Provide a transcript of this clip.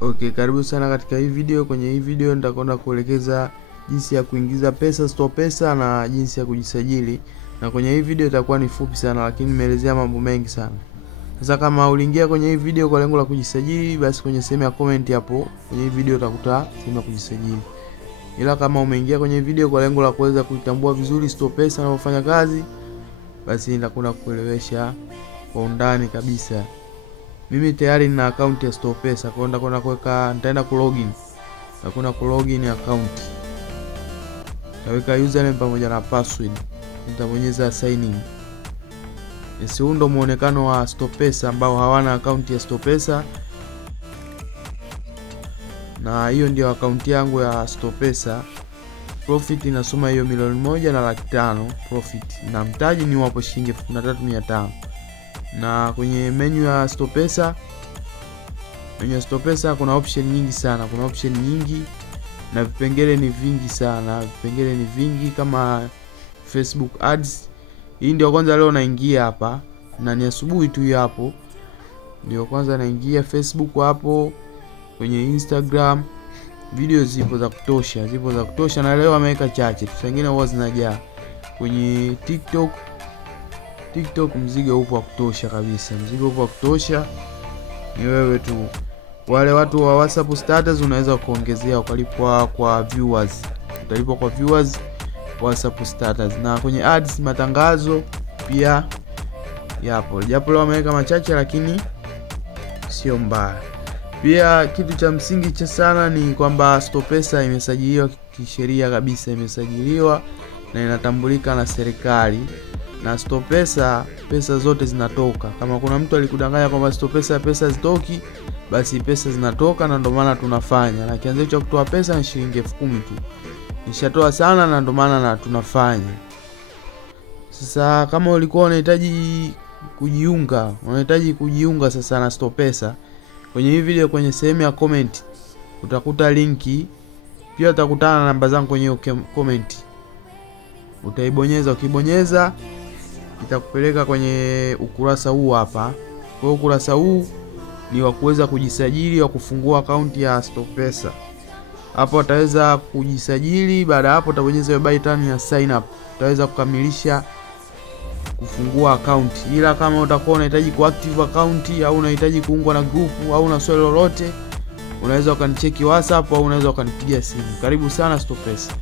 Okay, karibu sana katika hii video. Kwenye hii video nitakwenda kuelekeza jinsi ya kuingiza pesa StorePesa na jinsi ya kujisajili. Na kwenye hii video itakuwa ni fupi sana, lakini nimeelezea mambo mengi sana. Sasa kama uliingia kwenye hii video kwa lengo la kujisajili, basi kwenye sehemu ya comment hapo kwenye hii video utakuta sehemu ya kujisajili. Ila kama umeingia kwenye video kwa lengo la kuweza kuitambua vizuri StorePesa na kufanya kazi, basi nitakwenda kuelewesha kwa undani kabisa. Mimi tayari nina account ya StorePesa, kwa hiyo nitaenda kulogin. Nitakwenda kulogin account. Nitaweka username pamoja na password. Nitabonyeza sign in. Huu ndo muonekano wa StorePesa ambao hawana account ya StorePesa. Na hiyo ndio account yangu ya StorePesa. Profit inasoma hiyo 1,500,000 profit. Na mtaji ni wapo shilingi 13,500. Na kwenye menu ya StorePesa, kuna option nyingi sana, kuna option nyingi na vipengele ni vingi sana. Vipengele ni vingi kama Facebook ads. Hii ndio kwanza leo naingia hapa na ni asubuhi tu hapo. Ndio kwanza naingia Facebook hapo. Kwenye Instagram video zipo za kutosha, na leo ameweka chache. Tusengine huwa zinajaa. Kwenye TikTok mzigo upo wa kutosha kabisa. Mzigo upo wa kutosha. Ni wewe tu. Wale watu wa WhatsApp status unaweza kuongezea ukalipwa kwa viewers. Utalipwa kwa viewers WhatsApp status. Na kwenye ads matangazo pia yapo. Japo leo wameweka machache lakini sio mbaya. Pia kitu cha msingi cha sana ni kwamba StorePesa imesajiliwa kisheria kabisa, imesajiliwa na inatambulika na serikali. Na StorePesa pesa zote zinatoka. Kama kuna mtu alikudanganya kwamba StorePesa pesa zitoki, basi pesa zinatoka, na ndio maana tunafanya. Na kianzio cha kutoa pesa ni shilingi 10,000 tu. Nishatoa sana na ndio maana na tunafanya. Sasa kama ulikuwa unahitaji kujiunga sasa na StorePesa, kwenye hii video kwenye sehemu ya comment utakuta linki. Pia utakutana na namba zangu kwenye comment. Utaibonyeza, ukibonyeza itakupeleka kwenye ukurasa huu hapa. Kwa ukurasa huu ni wa kuweza kujisajili, wa kufungua account ya StorePesa. Hapo utaweza kujisajili, baada hapo utabonyeza hiyo button ya sign up. Utaweza kukamilisha kufungua account. Ila kama utakuwa unahitaji kuactive account au unahitaji kuungwa na group au una swali lolote, unaweza ukanicheki WhatsApp au unaweza ukanipigia simu. Karibu sana StorePesa.